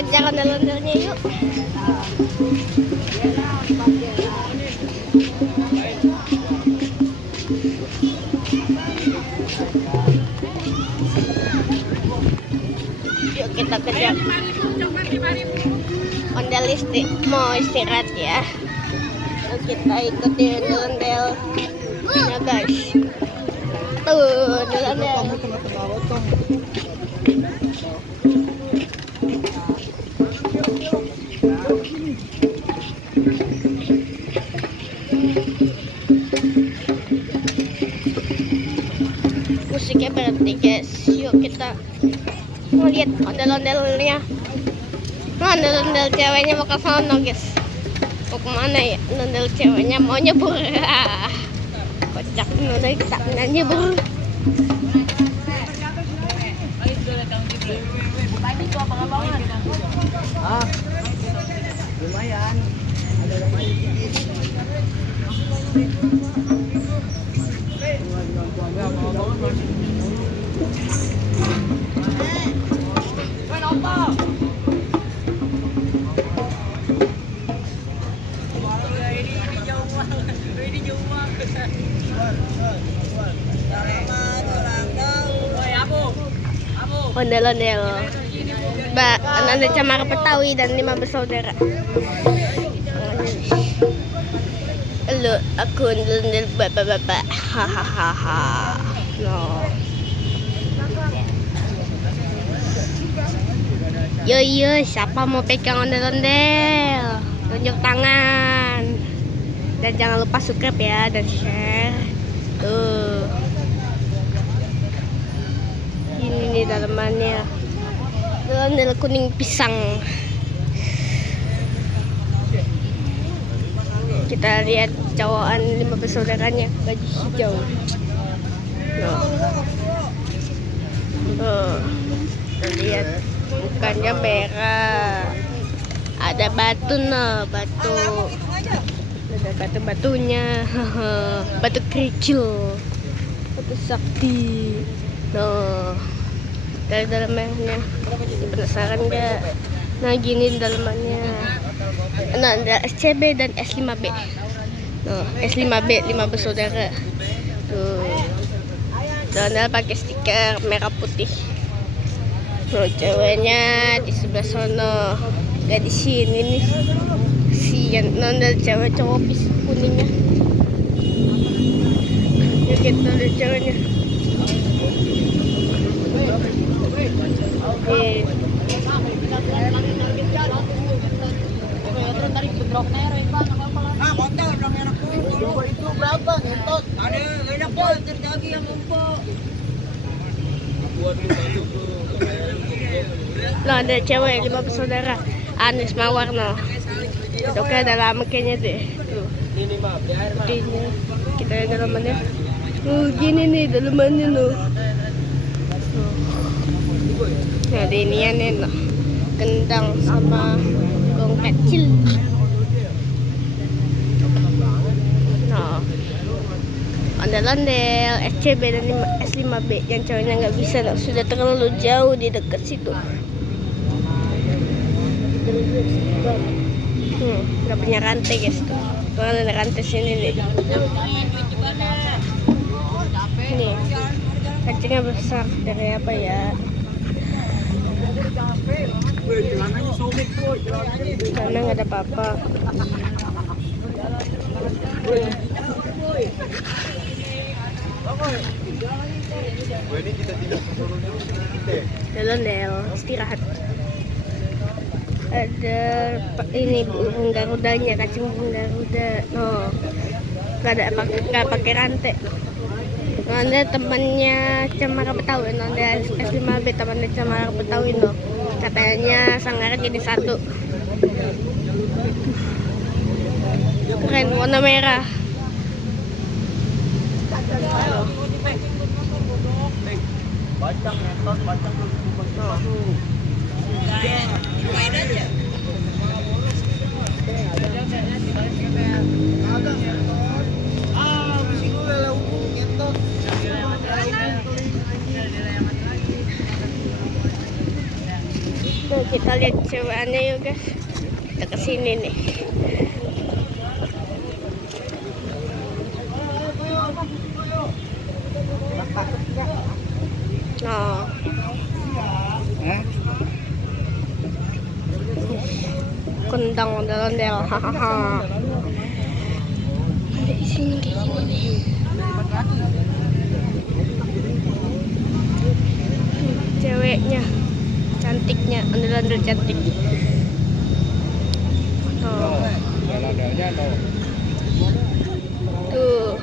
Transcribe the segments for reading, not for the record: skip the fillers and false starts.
kejar ondel-ondelnya yuk. Yuk kita kejar. Ondel mau istirahat ya. Yuk kita ikutin ondel ya guys. Tuh ondel. Musiknya berhenti guys. Yuk kita ngeliat ondel-ondelnya. Ondel-ondel ceweknya mau ke sana guys. Mau kemana ya? Ondel ceweknya mau nyebur. Kocak ondel kita nyebur. Lumayan. Ondel-ondel. Ada Cemara Betawi dan 5 bersaudara. Lu aku ondel-ondel bapak-bapak. Hahaha. No. Yo, siapa mau pegang ondel-ondel? Tunjuk tangan. Dan jangan lupa subscribe ya dan share. Tuh. Ini nih dalamannya. Ondel kuning pisang. Kita lihat cowokan 5 bersaudaranya baju hijau. Kita lihat mukanya merah. Ada batu batu. Ada batu-batunya. Batu kerikil. Batu sakti. Dari dalamnya penasaran gak? Nah gini dalamannya. Nah ada SCB dan S5B. S5B 5 bersaudara. Tuh. Dan pakai stiker merah putih. Ceweknya di sebelah sono. Gak di sini nih. Sian nondel cewek cowok kuningnya. Yuk kita lihat ceweknya. Itu berapa ngentot? Ada banyak kok terjadi yang numpuk. Loh ada cewek 5 bersaudara. Anis Mawar no. Itu kan ada lama kayaknya deh. Tuh. Ini mah biar Putihnya. Kita lihat dalamannya. Gini nih dalamannya loh. Nah ada iniannya loh. Kendang sama gong kecil. Ondel-ondel, SCB dan S5B yang cowoknya nggak bisa, sudah terlalu jauh di dekat situ. Nggak punya rantai guys tuh. Tuh ada rantai sini nih. Nih, kancingnya besar dari apa ya? Karena nggak ada apa-apa. Ondel istirahat. Ada ini burung garudanya, kacang burung garuda. Nggak pakai rantai. Ada temannya Cemara Betawi, ada S5B temannya Cemara Betawi loh. Katanya sangaran jadi satu. Keren, warna merah. bacang ngentot, bacang main aja. Kita lihat cewekannya yuk guys. Kita kesini nih. Nah, kentang ondel-ondel, hahaha. Ada di sini kayak gini nih. Ceweknya, cantiknya, ondel-ondel cantik. Oh. Tuh,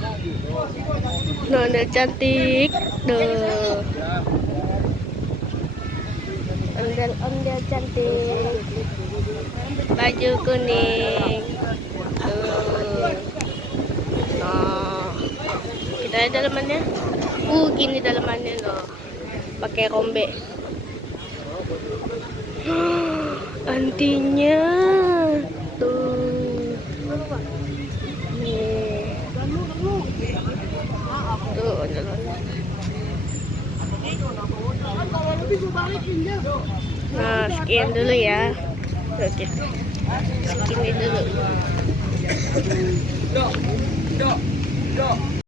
ondel cantik, tuh. Ondel-ondel cantik, baju kuning. Tuh. Nah, kita lihat dalamannya. Gini dalamannya loh. Pakai rombe. Antinya. Tuh. Nih. Tuh, ondel-ondel. Nah, sekian dulu ya. Oke. Segini dulu.